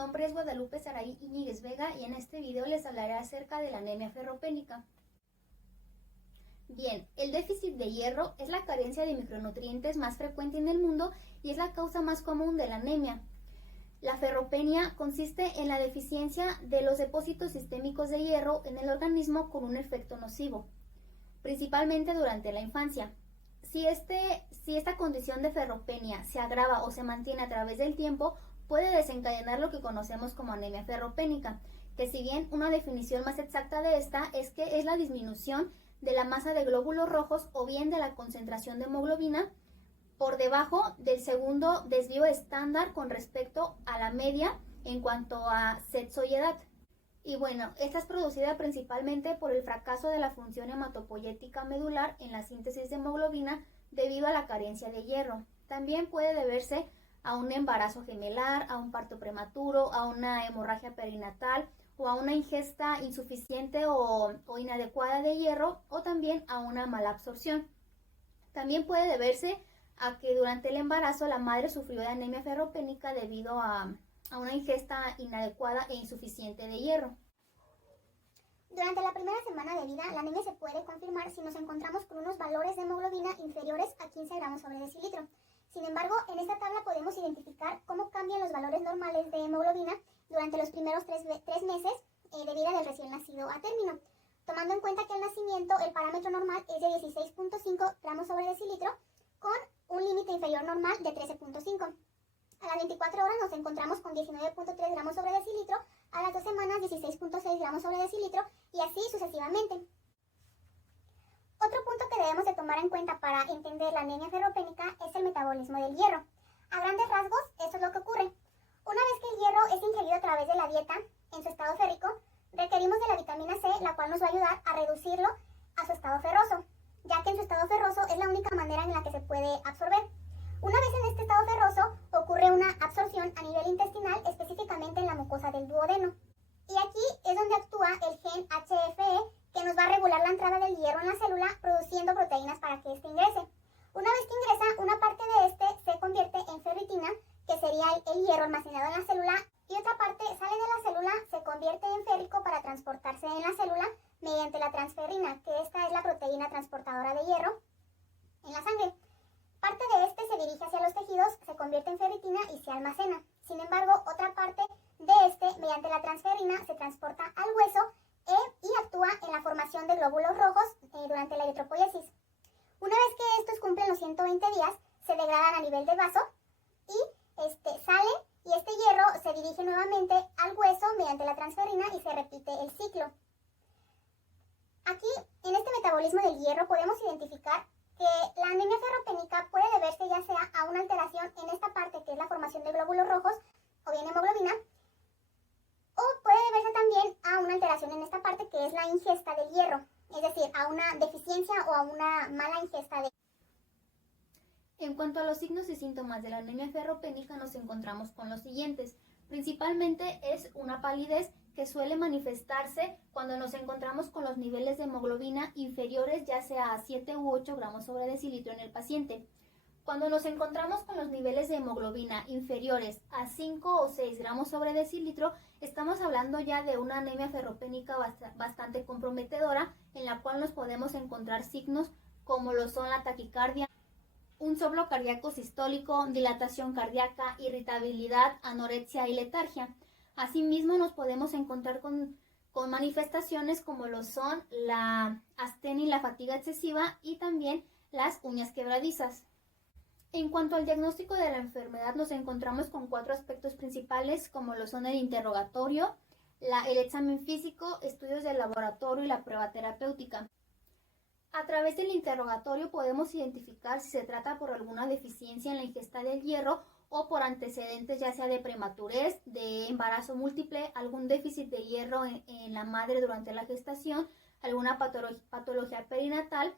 nombre es Guadalupe Saraí Íñiguez Vega y en este video les hablaré acerca de la anemia ferropénica. Bien, el déficit de hierro es la carencia de micronutrientes más frecuente en el mundo y es la causa más común de la anemia. La ferropenia consiste en la deficiencia de los depósitos sistémicos de hierro en el organismo con un efecto nocivo, principalmente durante la infancia. Si esta condición de ferropenia se agrava o se mantiene a través del tiempo, puede desencadenar lo que conocemos como anemia ferropénica, que si bien una definición más exacta de esta es que es la disminución de la masa de glóbulos rojos o bien de la concentración de hemoglobina por debajo del segundo desvío estándar con respecto a la media en cuanto a sexo y edad. Y bueno, esta es producida principalmente por el fracaso de la función hematopoyética medular en la síntesis de hemoglobina debido a la carencia de hierro. También puede deberse a un embarazo gemelar, a un parto prematuro, a una hemorragia perinatal o a una ingesta insuficiente o inadecuada de hierro o también a una mala absorción. También puede deberse a que durante el embarazo la madre sufrió de anemia ferropénica debido a una ingesta inadecuada e insuficiente de hierro. Durante la primera semana de vida, la anemia se puede confirmar si nos encontramos con unos valores de hemoglobina inferiores a 15 gramos sobre decilitro. Sin embargo, en esta tabla podemos identificar cómo cambian los valores normales de hemoglobina durante los primeros tres meses de vida del recién nacido a término. Tomando en cuenta que al nacimiento el parámetro normal es de 16.5 gramos sobre decilitro con un límite inferior normal de 13.5. A las 24 horas nos encontramos con 19.3 gramos sobre decilitro, a las 2 semanas 16.6 gramos sobre decilitro y así sucesivamente. Otro punto que debemos de tomar en cuenta para entender la anemia ferropénica es el metabolismo del hierro. A grandes rasgos, esto es lo que ocurre. Una vez que el hierro es ingerido a través de la dieta en su estado férrico, requerimos de la vitamina C, la cual nos va a ayudar a reducirlo a su estado ferroso, ya que en su estado ferroso es la única manera en la que se puede absorber. Una vez en este estado ferroso, ocurre una absorción a nivel intestinal, específicamente en la mucosa del duodeno. Y aquí es donde actúa el gen HFE, que nos va a regular la entrada del hierro en la célula, produciendo proteínas para que éste ingrese. Una vez que ingresa, una parte de este se convierte en ferritina, que sería el hierro almacenado en la célula, y otra parte sale de la célula, se convierte en férrico para transportarse en la célula mediante la transferrina, que esta es la proteína transportadora de hierro en la sangre. Parte de este se dirige hacia los tejidos, se convierte en ferritina y se almacena. Sin embargo, otra parte de este, mediante la transferrina, se transporta al hueso y actúa en la formación de glóbulos rojos durante la eritropoiesis. Una vez que estos cumplen los 120 días, se degradan a nivel del vaso y salen y este hierro se dirige nuevamente al hueso mediante la transferrina y se repite el ciclo. Aquí, en este metabolismo del hierro, podemos identificar que la anemia ferropénica puede deberse ya sea a una alteración en esta parte que es la formación de glóbulos rojos o bien hemoglobina, o puede deberse también a una alteración en esta parte que es la ingesta del hierro, es decir, a una deficiencia o a una mala ingesta de. En cuanto a los signos y síntomas de la anemia ferropénica nos encontramos con los siguientes. Principalmente es una palidez que suele manifestarse cuando nos encontramos con los niveles de hemoglobina inferiores ya sea a 7 u 8 gramos sobre decilitro en el paciente. Cuando nos encontramos con los niveles de hemoglobina inferiores a 5 o 6 gramos sobre decilitro, estamos hablando ya de una anemia ferropénica bastante comprometedora en la cual nos podemos encontrar signos como lo son la taquicardia, un soplo cardíaco sistólico, dilatación cardíaca, irritabilidad, anorexia y letargia. Asimismo, nos podemos encontrar con manifestaciones como lo son la astenia y la fatiga excesiva y también las uñas quebradizas. En cuanto al diagnóstico de la enfermedad, nos encontramos con 4 aspectos principales como lo son el interrogatorio, el examen físico, estudios de laboratorio y la prueba terapéutica. A través del interrogatorio podemos identificar si se trata por alguna deficiencia en la ingesta del hierro o por antecedentes ya sea de prematurez, de embarazo múltiple, algún déficit de hierro en la madre durante la gestación, alguna patología perinatal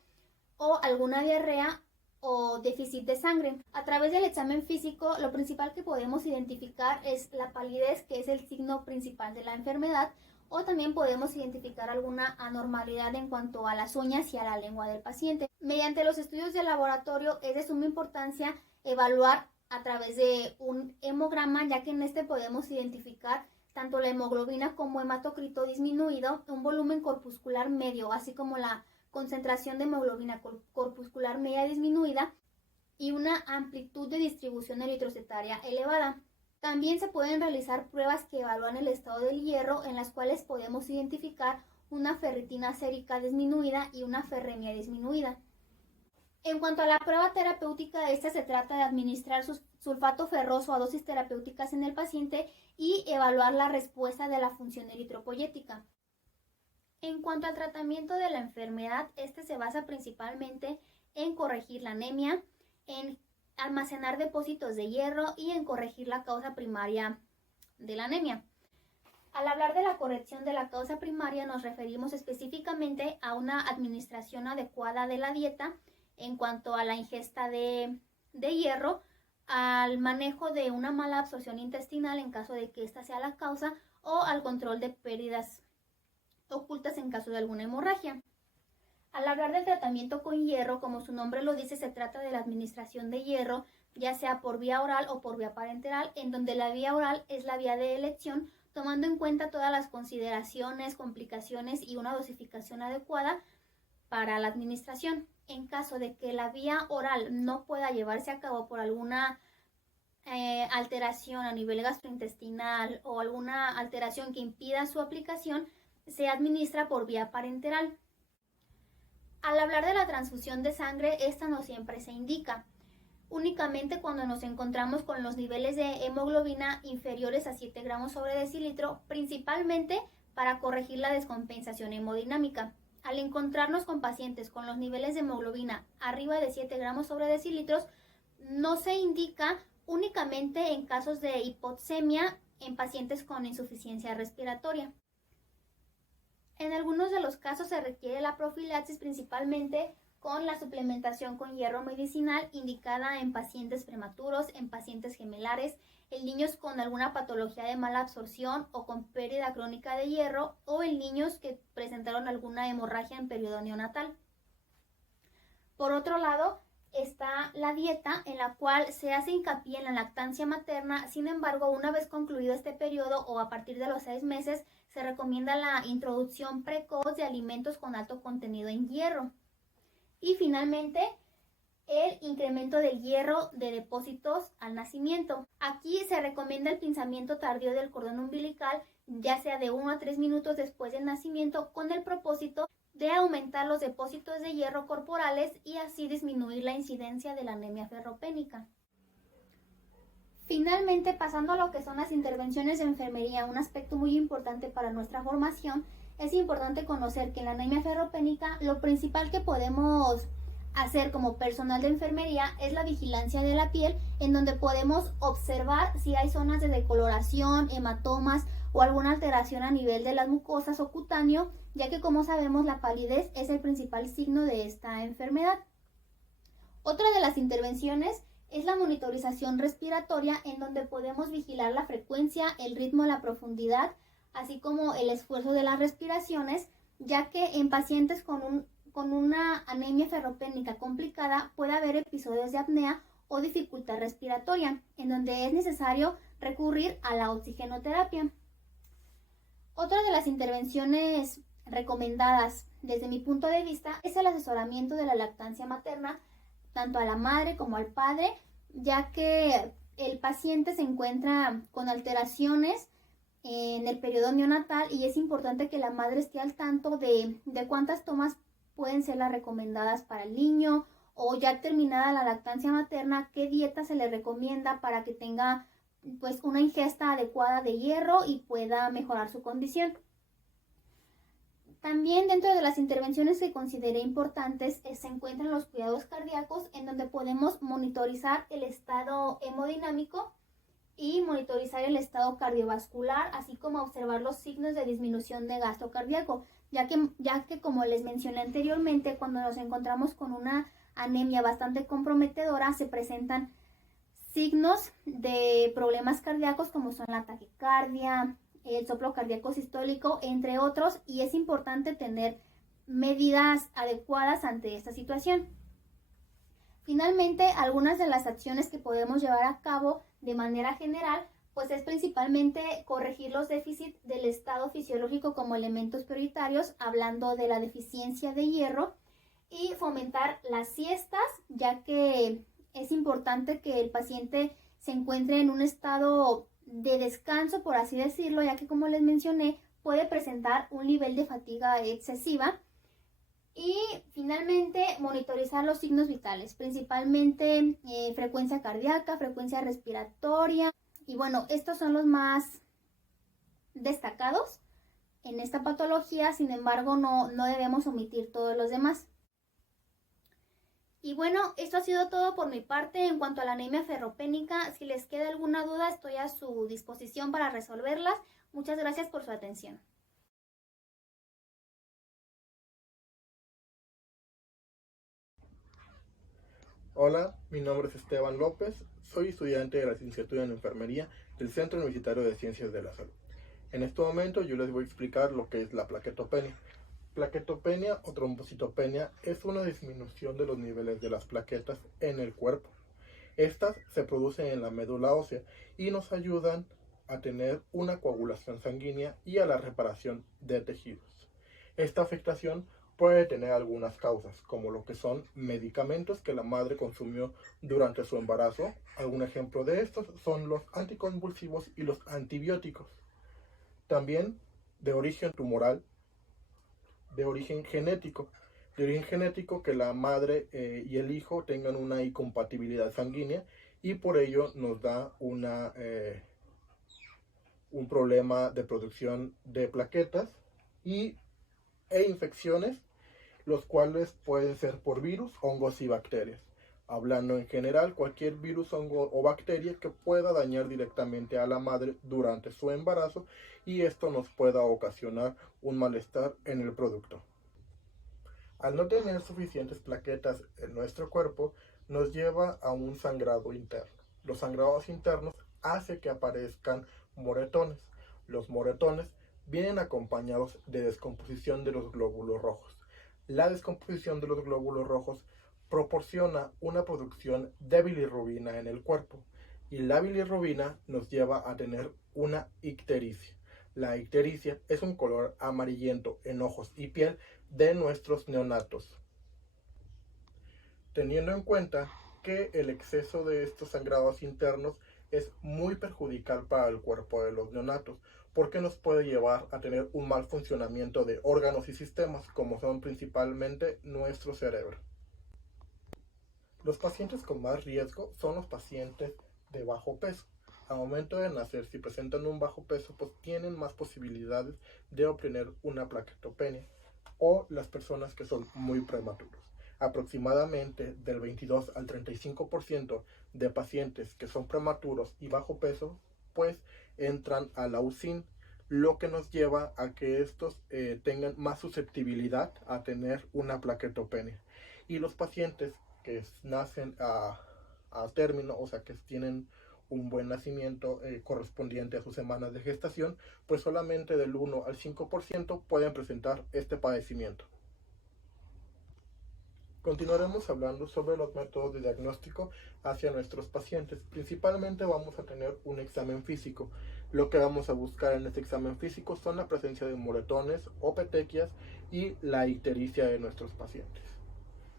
o alguna diarrea o déficit de sangre. A través del examen físico, lo principal que podemos identificar es la palidez, que es el signo principal de la enfermedad, o también podemos identificar alguna anormalidad en cuanto a las uñas y a la lengua del paciente. Mediante los estudios de laboratorio es de suma importancia evaluar a través de un hemograma, ya que en este podemos identificar tanto la hemoglobina como hematocrito disminuido, un volumen corpuscular medio, así como la concentración de hemoglobina corpuscular media disminuida y una amplitud de distribución eritrocitaria elevada. También se pueden realizar pruebas que evalúan el estado del hierro, en las cuales podemos identificar una ferritina sérica disminuida y una ferremia disminuida. En cuanto a la prueba terapéutica, esta se trata de administrar sulfato ferroso a dosis terapéuticas en el paciente y evaluar la respuesta de la función eritropoyética. En cuanto al tratamiento de la enfermedad, este se basa principalmente en corregir la anemia, en almacenar depósitos de hierro y en corregir la causa primaria de la anemia. Al hablar de la corrección de la causa primaria, nos referimos específicamente a una administración adecuada de la dieta en cuanto a la ingesta de hierro, al manejo de una mala absorción intestinal en caso de que esta sea la causa, o al control de pérdidas ocultas en caso de alguna hemorragia. Al hablar del tratamiento con hierro, como su nombre lo dice, se trata de la administración de hierro, ya sea por vía oral o por vía parenteral, en donde la vía oral es la vía de elección, tomando en cuenta todas las consideraciones, complicaciones y una dosificación adecuada para la administración. En caso de que la vía oral no pueda llevarse a cabo por alguna alteración a nivel gastrointestinal o alguna alteración que impida su aplicación, se administra por vía parenteral. Al hablar de la transfusión de sangre, esta no siempre se indica, únicamente cuando nos encontramos con los niveles de hemoglobina inferiores a 7 gramos sobre decilitro, principalmente para corregir la descompensación hemodinámica. Al encontrarnos con pacientes con los niveles de hemoglobina arriba de 7 gramos sobre decilitros, no se indica, únicamente en casos de hipoxemia en pacientes con insuficiencia respiratoria. En algunos de los casos se requiere la profilaxis, principalmente con la suplementación con hierro medicinal indicada en pacientes prematuros, en pacientes gemelares, en niños con alguna patología de mala absorción o con pérdida crónica de hierro, o en niños que presentaron alguna hemorragia en periodo neonatal. Por otro lado, está la dieta, en la cual se hace hincapié en la lactancia materna. Sin embargo, una vez concluido este periodo o a partir de los 6 meses, se recomienda la introducción precoz de alimentos con alto contenido en hierro. Y finalmente, el incremento del hierro de depósitos al nacimiento. Aquí se recomienda el pinzamiento tardío del cordón umbilical, ya sea de 1 a 3 minutos después del nacimiento, con el propósito de aumentar los depósitos de hierro corporales y así disminuir la incidencia de la anemia ferropénica. Finalmente, pasando a lo que son las intervenciones de enfermería, un aspecto muy importante para nuestra formación, es importante conocer que en la anemia ferropénica lo principal que podemos hacer como personal de enfermería es la vigilancia de la piel, en donde podemos observar si hay zonas de decoloración, hematomas o alguna alteración a nivel de las mucosas o cutáneo, ya que, como sabemos, la palidez es el principal signo de esta enfermedad. Otra de las intervenciones es la monitorización respiratoria, en donde podemos vigilar la frecuencia, el ritmo, la profundidad, así como el esfuerzo de las respiraciones, ya que en pacientes con una anemia ferropénica complicada puede haber episodios de apnea o dificultad respiratoria, en donde es necesario recurrir a la oxigenoterapia. Otra de las intervenciones recomendadas desde mi punto de vista es el asesoramiento de la lactancia materna, tanto a la madre como al padre, ya que el paciente se encuentra con alteraciones en el periodo neonatal y es importante que la madre esté al tanto de cuántas tomas pueden ser las recomendadas para el niño, o ya terminada la lactancia materna, qué dieta se le recomienda para que tenga pues una ingesta adecuada de hierro y pueda mejorar su condición. También dentro de las intervenciones que consideré importantes se encuentran los cuidados cardíacos, en donde podemos monitorizar el estado hemodinámico y monitorizar el estado cardiovascular, así como observar los signos de disminución de gasto cardíaco, ya que como les mencioné anteriormente, cuando nos encontramos con una anemia bastante comprometedora, se presentan signos de problemas cardíacos como son la taquicardia, el soplo cardíaco sistólico, entre otros, y es importante tener medidas adecuadas ante esta situación. Finalmente, algunas de las acciones que podemos llevar a cabo de manera general, pues es principalmente corregir los déficits del estado fisiológico como elementos prioritarios, hablando de la deficiencia de hierro, y fomentar las siestas, ya que es importante que el paciente se encuentre en un estado de descanso, por así decirlo, ya que como les mencioné, puede presentar un nivel de fatiga excesiva. Y finalmente, monitorizar los signos vitales, principalmente frecuencia cardíaca, frecuencia respiratoria. Y bueno, estos son los más destacados en esta patología, sin embargo, no debemos omitir todos los demás. Y bueno, esto ha sido todo por mi parte en cuanto a la anemia ferropénica. Si les queda alguna duda, estoy a su disposición para resolverlas. Muchas gracias por su atención. Hola, mi nombre es Esteban López, soy estudiante de la licenciatura en Enfermería del Centro Universitario de Ciencias de la Salud. En este momento yo les voy a explicar lo que es la plaquetopenia. Plaquetopenia o trombocitopenia es una disminución de los niveles de las plaquetas en el cuerpo. Estas se producen en la médula ósea y nos ayudan a tener una coagulación sanguínea y a la reparación de tejidos. Esta afectación puede tener algunas causas, como lo que son medicamentos que la madre consumió durante su embarazo. Algún ejemplo de estos son los anticonvulsivos y los antibióticos. También de origen tumoral, de origen genético. De origen genético que la madre y el hijo tengan una incompatibilidad sanguínea y por ello nos da un problema de producción de plaquetas e infecciones, los cuales pueden ser por virus, hongos y bacterias. Hablando en general, cualquier virus, hongo o bacteria que pueda dañar directamente a la madre durante su embarazo y esto nos pueda ocasionar un malestar en el producto. Al no tener suficientes plaquetas en nuestro cuerpo, nos lleva a un sangrado interno. Los sangrados internos hacen que aparezcan moretones. Los moretones vienen acompañados de descomposición de los glóbulos rojos. La descomposición de los glóbulos rojos proporciona una producción de bilirrubina en el cuerpo y la bilirrubina nos lleva a tener una ictericia. La ictericia es un color amarillento en ojos y piel de nuestros neonatos. Teniendo en cuenta que el exceso de estos sangrados internos es muy perjudicial para el cuerpo de los neonatos, porque nos puede llevar a tener un mal funcionamiento de órganos y sistemas, como son principalmente nuestro cerebro. Los pacientes con más riesgo son los pacientes de bajo peso. Al momento de nacer, si presentan un bajo peso, pues tienen más posibilidades de obtener una plaquetopenia, o las personas que son muy prematuros. Aproximadamente del 22 al 35% de pacientes que son prematuros y bajo peso, pues entran a la UCIN, lo que nos lleva a que estos tengan más susceptibilidad a tener una plaquetopenia. Y los pacientes que nacen a término, o sea que tienen un buen nacimiento correspondiente a sus semanas de gestación, pues solamente del 1 al 5% pueden presentar este padecimiento. Continuaremos hablando sobre los métodos de diagnóstico hacia nuestros pacientes. Principalmente vamos a tener un examen físico. Lo que vamos a buscar en este examen físico son la presencia de moretones o petequias y la ictericia de nuestros pacientes.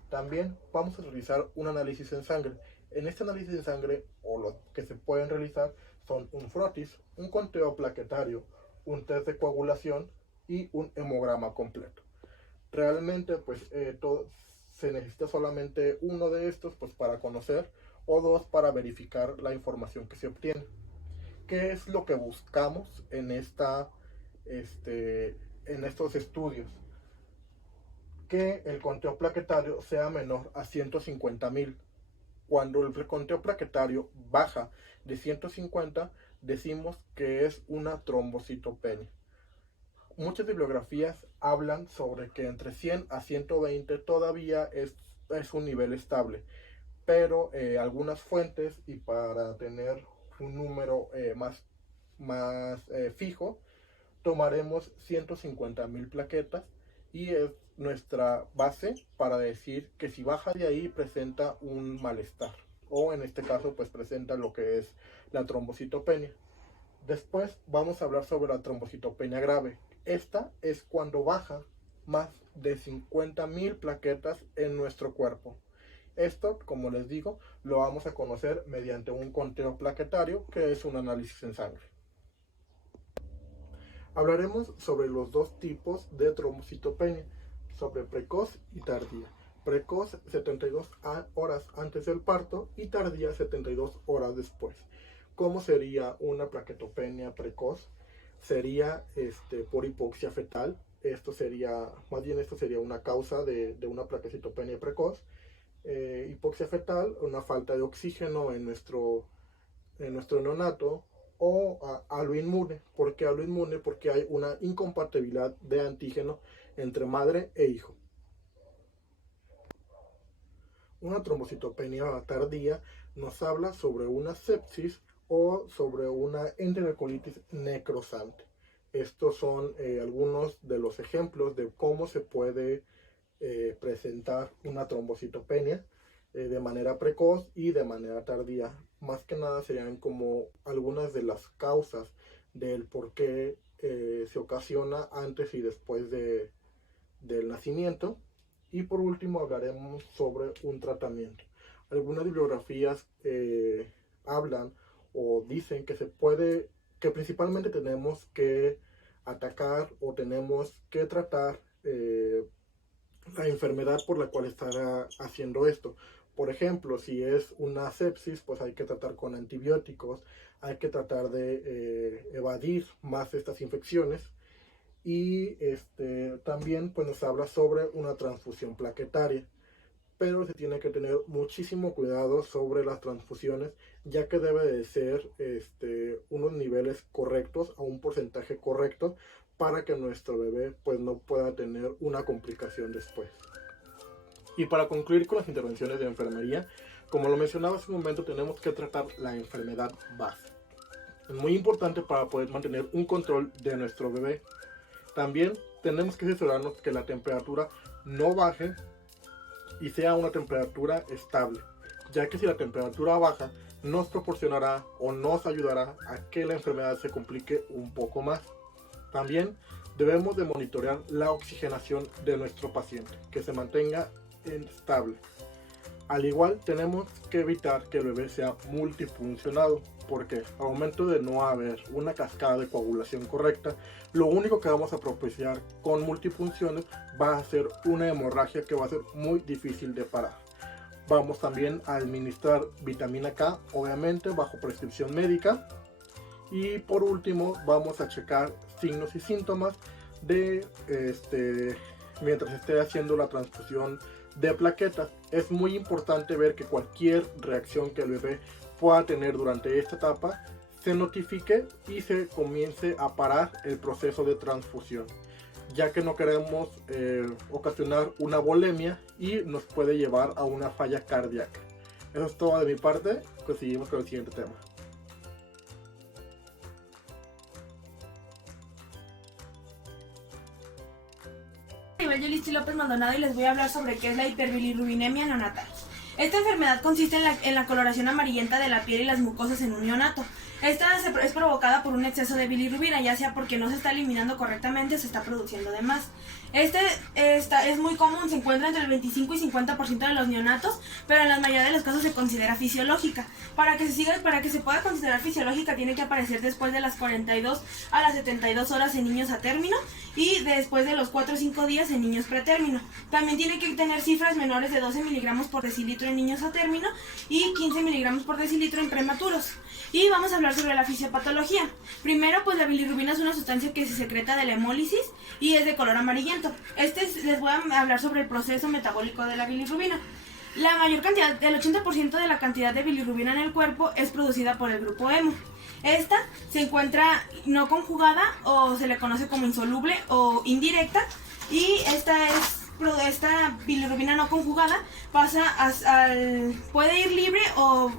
También vamos a realizar un análisis en sangre. En este análisis de sangre, o lo que se pueden realizar, son un frotis, un conteo plaquetario, un test de coagulación y un hemograma completo. Realmente, pues, se necesita solamente uno de estos, pues, para conocer, o dos para verificar la información que se obtiene. ¿Qué es lo que buscamos en estos estudios? Que el conteo plaquetario sea menor a 150.000. Cuando el conteo plaquetario baja de 150, decimos que es una trombocitopenia. Muchas bibliografías hablan sobre que entre 100 a 120 todavía es un nivel estable, pero algunas fuentes, y para tener un número más fijo, tomaremos 150.000 plaquetas y es nuestra base para decir que si baja de ahí presenta un malestar, o en este caso pues presenta lo que es la trombocitopenia. Después vamos a hablar sobre la trombocitopenia grave. Esta es cuando baja más de 50.000 plaquetas en nuestro cuerpo. Esto, como les digo, lo vamos a conocer mediante un conteo plaquetario, que es un análisis en sangre. Hablaremos sobre los dos tipos de trombocitopenia, sobre precoz y tardía. Precoz 72 horas antes del parto y tardía 72 horas después. ¿Cómo sería una plaquetopenia precoz? Sería por hipoxia fetal. Esto sería una causa de una plaquetopenia precoz. Hipoxia fetal, una falta de oxígeno en nuestro neonato, o aloinmune. ¿Por qué aloinmune? Porque hay una incompatibilidad de antígeno entre madre e hijo. Una trombocitopenia tardía nos habla sobre una sepsis o sobre una enterocolitis necrosante. Estos son algunos de los ejemplos de cómo se puede presentar una trombocitopenia de manera precoz y de manera tardía. Más que nada serían como algunas de las causas del por qué se ocasiona antes y después del nacimiento. Y por último hablaremos sobre un tratamiento. Algunas bibliografías hablan o dicen que principalmente tenemos que atacar o tenemos que tratar la enfermedad por la cual estará haciendo esto. Por ejemplo, si es una sepsis, pues hay que tratar con antibióticos, hay que tratar de evadir más estas infecciones. Y también pues nos habla sobre una transfusión plaquetaria, pero se tiene que tener muchísimo cuidado sobre las transfusiones, ya que debe de ser unos niveles correctos, a un porcentaje correcto, para que nuestro bebé pues no pueda tener una complicación después. Y para concluir con las intervenciones de enfermería, como lo mencionaba hace un momento, tenemos que tratar la enfermedad base. Es muy importante para poder mantener un control de nuestro bebé. También tenemos que asegurarnos que la temperatura no baje y sea una temperatura estable, ya que si la temperatura baja nos proporcionará o nos ayudará a que la enfermedad se complique un poco más. También debemos de monitorear la oxigenación de nuestro paciente, que se mantenga estable. Al igual tenemos que evitar que el bebé sea multipuncionado, porque al momento de no haber una cascada de coagulación correcta, lo único que vamos a propiciar con multipunciones va a ser una hemorragia que va a ser muy difícil de parar. Vamos también a administrar vitamina K, obviamente bajo prescripción médica. Y por último vamos a checar signos y síntomas de mientras esté haciendo la transfusión de plaquetas. Es muy importante ver que cualquier reacción que el bebé pueda tener durante esta etapa se notifique y se comience a parar el proceso de transfusión, ya que no queremos ocasionar una volemia y nos puede llevar a una falla cardíaca. Eso es todo de mi parte, pues seguimos con el siguiente tema. Yo Listi López Maldonado y les voy a hablar sobre qué es la hiperbilirrubinemia neonatal. Esta enfermedad consiste en la coloración amarillenta de la piel y las mucosas en un neonato. Esta es provocada por un exceso de bilirrubina, ya sea porque no se está eliminando correctamente o se está produciendo de más. Es muy común, se encuentra entre el 25 y 50% de los neonatos, pero en la mayoría de los casos se considera fisiológica. Para que se pueda considerar fisiológica tiene que aparecer después de las 42 a las 72 horas en niños a término y después de los 4 o 5 días en niños pretérmino. También tiene que tener cifras menores de 12 miligramos por decilitro en niños a término y 15 miligramos por decilitro en prematuros. Y vamos a hablar sobre la fisiopatología. Primero, pues la bilirrubina es una sustancia que se secreta de la hemólisis y es de color amarillento. Les voy a hablar sobre el proceso metabólico de la bilirrubina. La mayor cantidad, el 80% de la cantidad de bilirrubina en el cuerpo es producida por el grupo hemo. Esta se encuentra no conjugada o se le conoce como insoluble o indirecta y esta es esta bilirrubina no conjugada puede ir libre o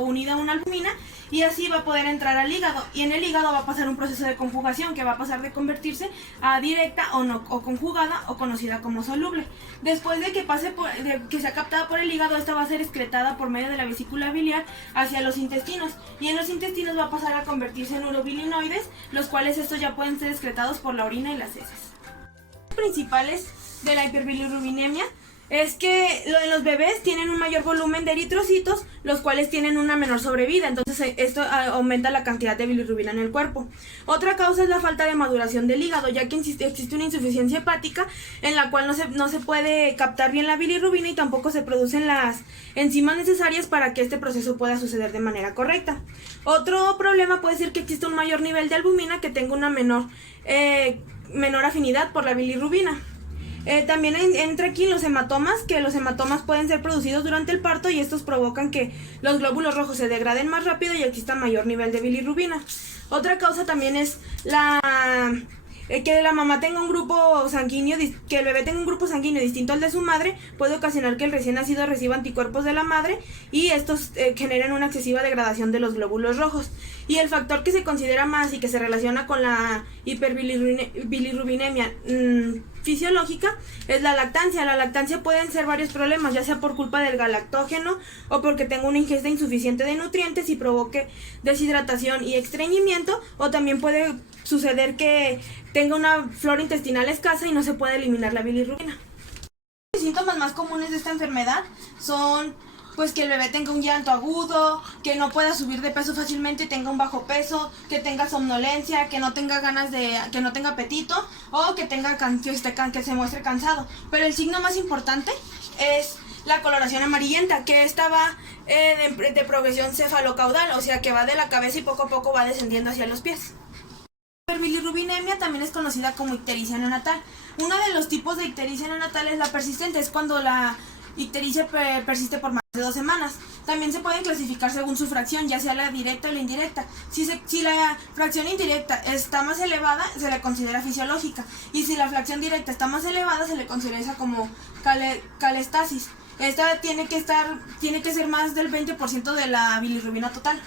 unida a una albumina, y así va a poder entrar al hígado, y en el hígado va a pasar un proceso de conjugación que va a pasar de convertirse a directa o conjugada o conocida como soluble. Después de que que sea captada por el hígado, esta va a ser excretada por medio de la vesícula biliar hacia los intestinos, y en los intestinos va a pasar a convertirse en urobilinoides, los cuales estos ya pueden ser excretados por la orina y las heces. Los principales de la hiperbilirrubinemia es que en los bebés tienen un mayor volumen de eritrocitos, los cuales tienen una menor sobrevida, entonces esto aumenta la cantidad de bilirrubina en el cuerpo. Otra causa es la falta de maduración del hígado, ya que existe una insuficiencia hepática en la cual no se puede captar bien la bilirrubina y tampoco se producen las enzimas necesarias para que este proceso pueda suceder de manera correcta. Otro problema puede ser que exista un mayor nivel de albumina que tenga una menor afinidad por la bilirrubina. También entra aquí los hematomas, que los hematomas pueden ser producidos durante el parto y estos provocan que los glóbulos rojos se degraden más rápido y exista mayor nivel de bilirrubina. Otra causa también es que la mamá tenga un grupo sanguíneo, que el bebé tenga un grupo sanguíneo distinto al de su madre, puede ocasionar que el recién nacido reciba anticuerpos de la madre y estos generan una excesiva degradación de los glóbulos rojos. Y el factor que se considera más y que se relaciona con la hiperbilirrubinemia fisiológica es la lactancia. La lactancia pueden ser varios problemas, ya sea por culpa del galactógeno o porque tenga una ingesta insuficiente de nutrientes y provoque deshidratación y estreñimiento, o también puede suceder que tenga una flora intestinal escasa y no se puede eliminar la bilirrubina. Los síntomas más comunes de esta enfermedad son pues que el bebé tenga un llanto agudo, que no pueda subir de peso fácilmente, tenga un bajo peso, que tenga somnolencia, que no tenga que no tenga apetito o que se muestre cansado. Pero el signo más importante es la coloración amarillenta, que esta va de progresión cefalocaudal, o sea que va de la cabeza y poco a poco va descendiendo hacia los pies. La hiperbilirrubinemia también es conocida como ictericia neonatal. Uno de los tipos de ictericia neonatal es la persistente, es cuando la ictericia persiste por más de 2 semanas. También se pueden clasificar según su fracción, ya sea la directa o la indirecta. Si la fracción indirecta está más elevada, se le considera fisiológica, y si la fracción directa está más elevada, se le considera como calestasis. Esta tiene que ser más del 20% de la bilirrubina total.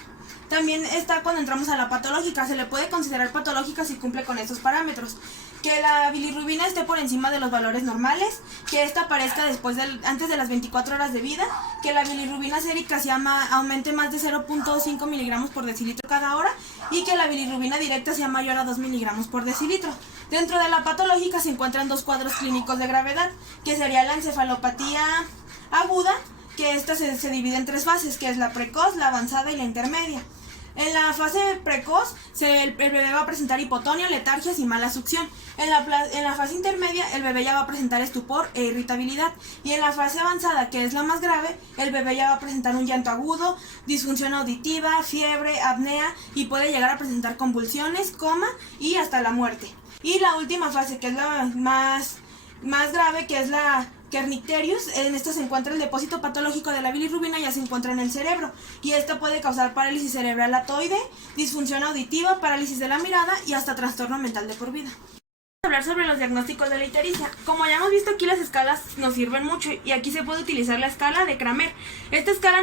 También está cuando entramos a la patológica, se le puede considerar patológica si cumple con estos parámetros: que la bilirrubina esté por encima de los valores normales, que esta aparezca antes de las 24 horas de vida, que la bilirrubina sérica aumente más de 0.5 miligramos por decilitro cada hora y que la bilirrubina directa sea mayor a 2 miligramos por decilitro. Dentro de la patológica se encuentran 2 cuadros clínicos de gravedad, que sería la encefalopatía aguda, que esta se divide en 3 fases, que es la precoz, la avanzada y la intermedia. En la fase precoz, el bebé va a presentar hipotonía, letargias y mala succión. En la fase intermedia, el bebé ya va a presentar estupor e irritabilidad. Y en la fase avanzada, que es la más grave, el bebé ya va a presentar un llanto agudo, disfunción auditiva, fiebre, apnea y puede llegar a presentar convulsiones, coma y hasta la muerte. Y la última fase, que es la más grave, que es la kernicterius, en esta se encuentra el depósito patológico de la bilirrubina, ya se encuentra en el cerebro, y esto puede causar parálisis cerebral latoide, disfunción auditiva, parálisis de la mirada y hasta trastorno mental de por vida. Vamos a hablar sobre los diagnósticos de la ictericia. Como ya hemos visto aquí, las escalas nos sirven mucho y aquí se puede utilizar la escala de Kramer. Esta escala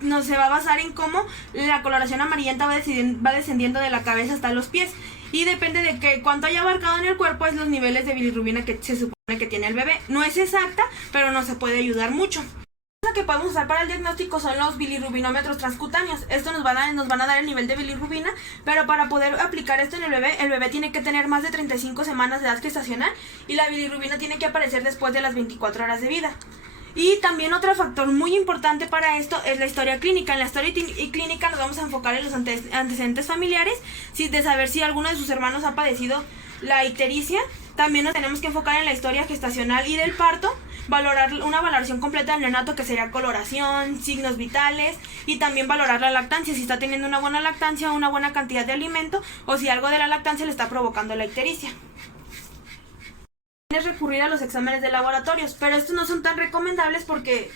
nos se va a basar en cómo la coloración amarillenta va descendiendo de la cabeza hasta los pies, y depende de cuánto haya abarcado en el cuerpo es los niveles de bilirrubina que se supone que tiene el bebé. No es exacta, pero nos puede ayudar mucho. Lo que podemos usar para el diagnóstico son los bilirrubinómetros transcutáneos. Esto nos van a dar el nivel de bilirrubina, pero para poder aplicar esto en el bebé tiene que tener más de 35 semanas de edad gestacional y la bilirrubina tiene que aparecer después de las 24 horas de vida. Y también otro factor muy importante para esto es la historia clínica. En la historia clínica nos vamos a enfocar en los antecedentes familiares, de saber si alguno de sus hermanos ha padecido la ictericia. También nos tenemos que enfocar en la historia gestacional y del parto, valorar una valoración completa del neonato, que sería coloración, signos vitales, y también valorar la lactancia, si está teniendo una buena lactancia, una buena cantidad de alimento, o si algo de la lactancia le está provocando la ictericia. Es recurrir a los exámenes de laboratorios, pero estos no son tan recomendables porque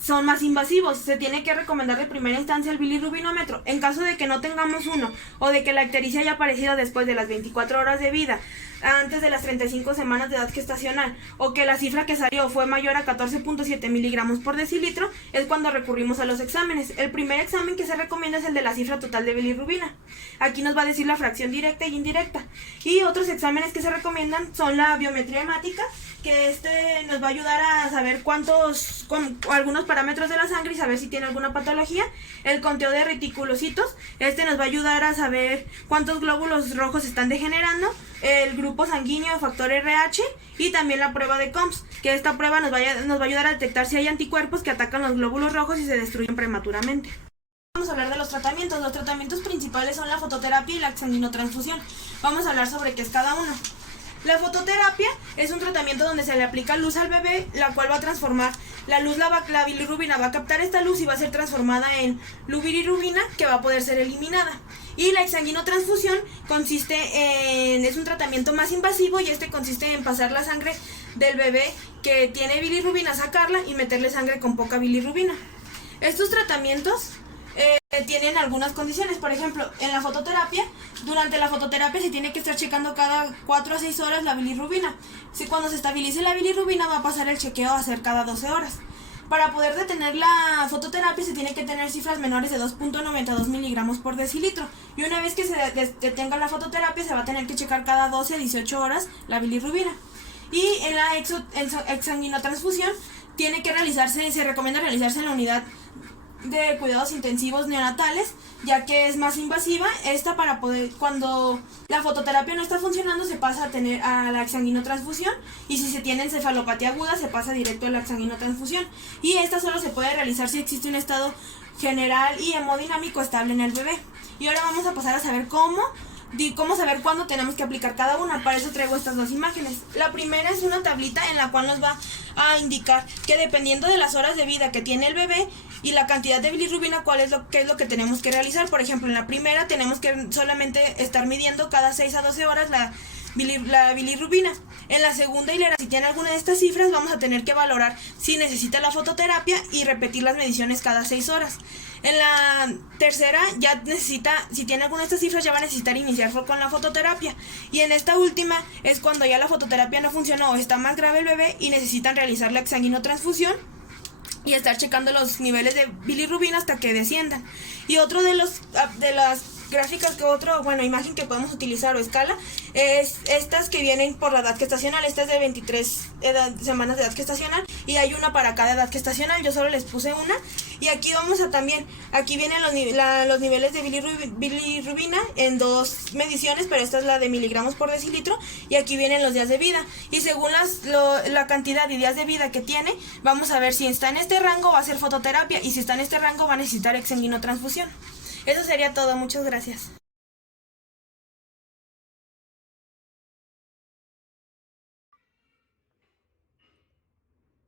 son más invasivos. Se tiene que recomendar de primera instancia el bilirrubinómetro. En caso de que no tengamos uno o de que la ictericia haya aparecido después de las 24 horas de vida, antes de las 35 semanas de edad gestacional, o que la cifra que salió fue mayor a 14.7 miligramos por decilitro, es cuando recurrimos a los exámenes. El primer examen que se recomienda es el de la cifra total de bilirrubina. Aquí nos va a decir la fracción directa y indirecta. Y otros exámenes que se recomiendan son la biometría hemática, que nos va a ayudar a saber algunos parámetros de la sangre y saber si tiene alguna patología. El conteo de reticulocitos, nos va a ayudar a saber cuántos glóbulos rojos están degenerando. El grupo sanguíneo, factor RH, y también la prueba de COMS, que esta prueba nos va a ayudar a detectar si hay anticuerpos que atacan los glóbulos rojos y se destruyen prematuramente. Vamos a hablar de los tratamientos. Los tratamientos principales son la fototerapia y la sanguinotransfusión. Vamos a hablar sobre qué es cada uno. La fototerapia es un tratamiento donde se le aplica luz al bebé, la cual va a transformar la luz, la bilirrubina va a captar esta luz y va a ser transformada en bilirrubina, que va a poder ser eliminada. Y la sanguinotransfusión es un tratamiento más invasivo, y consiste en pasar la sangre del bebé que tiene bilirrubina, sacarla y meterle sangre con poca bilirrubina. Estos tratamientos tienen algunas condiciones. Por ejemplo, en la fototerapia, durante la fototerapia se tiene que estar checando cada 4 a 6 horas la bilirrubina. Cuando se estabilice la bilirrubina, va a pasar el chequeo a hacer cada 12 horas. Para poder detener la fototerapia se tiene que tener cifras menores de 2.92 miligramos por decilitro. Y una vez que se detenga la fototerapia, se va a tener que checar cada 12 a 18 horas la bilirrubina. Y en la exsanguinotransfusión se recomienda realizarse en la unidad de cuidados intensivos neonatales, ya que es más invasiva. Cuando la fototerapia no está funcionando, se pasa a la exsanguinotransfusión, y si se tiene encefalopatía aguda, se pasa directo a la exsanguinotransfusión. Y esta solo se puede realizar si existe un estado general y hemodinámico estable en el bebé. Y ahora vamos a pasar a saber cómo saber cuándo tenemos que aplicar cada una. Para eso traigo estas dos imágenes. La primera es una tablita en la cual nos va a indicar que, dependiendo de las horas de vida que tiene el bebé y la cantidad de bilirrubina, qué es lo que tenemos que realizar. Por ejemplo, en la primera tenemos que solamente estar midiendo cada 6 a 12 horas la bilirrubina. En la segunda hilera, si tiene alguna de estas cifras, vamos a tener que valorar si necesita la fototerapia y repetir las mediciones cada 6 horas. En la tercera, si tiene alguna de estas cifras, ya va a necesitar iniciar con la fototerapia. Y en esta última es cuando ya la fototerapia no funcionó o está más grave el bebé y necesitan realizar la exsanguinotransfusión y estar checando los niveles de bilirrubina hasta que desciendan. Y otro de las gráficas imagen que podemos utilizar o escala es estas que vienen por la edad gestacional. Esta es de 23 semanas de edad gestacional, y hay una para cada edad gestacional. Yo solo les puse una. Y aquí aquí vienen los niveles de bilirrubina en 2 mediciones, pero esta es la de miligramos por decilitro, y aquí vienen los días de vida. Y según la cantidad y días de vida que tiene, vamos a ver si está en este rango, va a ser fototerapia, y si está en este rango, va a necesitar exsanguinotransfusión. Eso sería todo. Muchas gracias.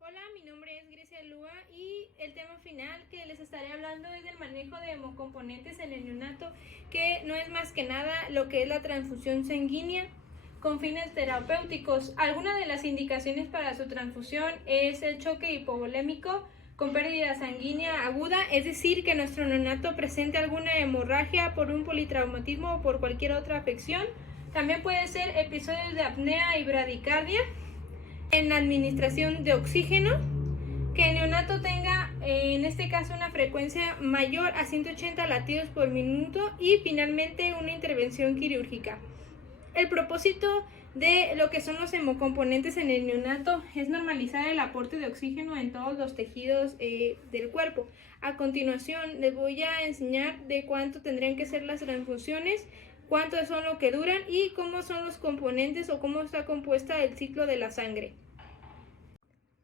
Hola, mi nombre es Grecia Lua y el tema final que les estaré hablando es del manejo de hemocomponentes en el neonato, que no es más que nada lo que es la transfusión sanguínea con fines terapéuticos. Algunas de las indicaciones para su transfusión es el choque hipovolémico con pérdida sanguínea aguda, es decir, que nuestro neonato presente alguna hemorragia por un politraumatismo o por cualquier otra afección. También puede ser episodios de apnea y bradicardia. En la administración de oxígeno, que el neonato tenga en este caso una frecuencia mayor a 180 latidos por minuto, y finalmente una intervención quirúrgica. El propósito de lo que son los hemocomponentes en el neonato es normalizar el aporte de oxígeno en todos los tejidos del cuerpo. A continuación les voy a enseñar de cuánto tendrían que ser las transfusiones, cuánto son lo que duran y cómo son los componentes o cómo está compuesta el ciclo de la sangre.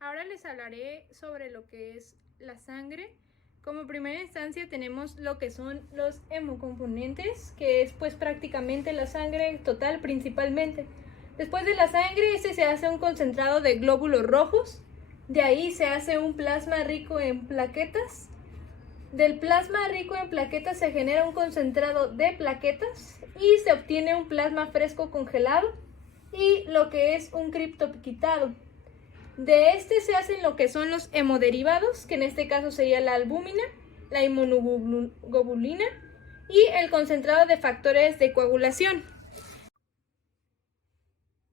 Ahora les hablaré sobre lo que es la sangre. Como primera instancia tenemos lo que son los hemocomponentes, que es pues prácticamente la sangre total principalmente. Después de la sangre se hace un concentrado de glóbulos rojos, de ahí se hace un plasma rico en plaquetas. Del plasma rico en plaquetas se genera un concentrado de plaquetas y se obtiene un plasma fresco congelado y lo que es un criptoquitado. De este se hacen lo que son los hemoderivados, que en este caso sería la albúmina, la inmunoglobulina y el concentrado de factores de coagulación.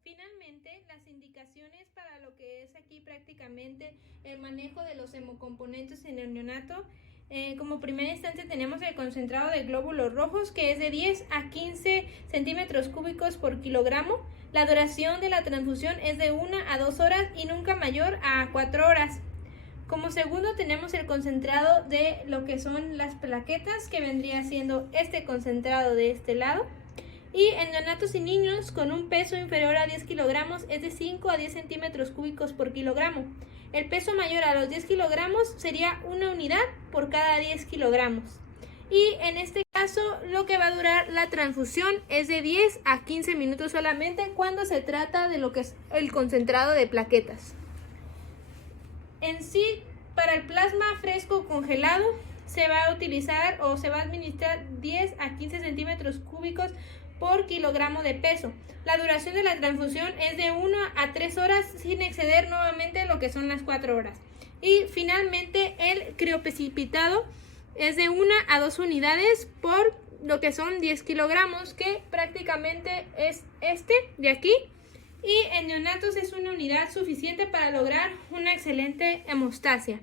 Finalmente, las indicaciones para lo que es aquí prácticamente el manejo de los hemocomponentes en el neonato. Como primera instancia tenemos el concentrado de glóbulos rojos, que es de 10 a 15 centímetros cúbicos por kilogramo. La duración de la transfusión es de 1 a 2 horas y nunca mayor a 4 horas. Como segundo tenemos el concentrado de lo que son las plaquetas, que vendría siendo este concentrado de este lado. Y en neonatos y niños con un peso inferior a 10 kilogramos es de 5 a 10 centímetros cúbicos por kilogramo. El peso mayor a los 10 kilogramos sería una unidad por cada 10 kilogramos. Y en este caso lo que va a durar la transfusión es de 10 a 15 minutos solamente cuando se trata de lo que es el concentrado de plaquetas. En sí, para el plasma fresco congelado se va a utilizar o se va a administrar 10 a 15 centímetros cúbicos por kilogramo de peso. La duración de la transfusión es de 1 a 3 horas sin exceder nuevamente lo que son las 4 horas. Y finalmente el crioprecipitado es de 1 a 2 unidades por lo que son 10 kilogramos, que prácticamente es este de aquí. Y en neonatos es una unidad suficiente para lograr una excelente hemostasia.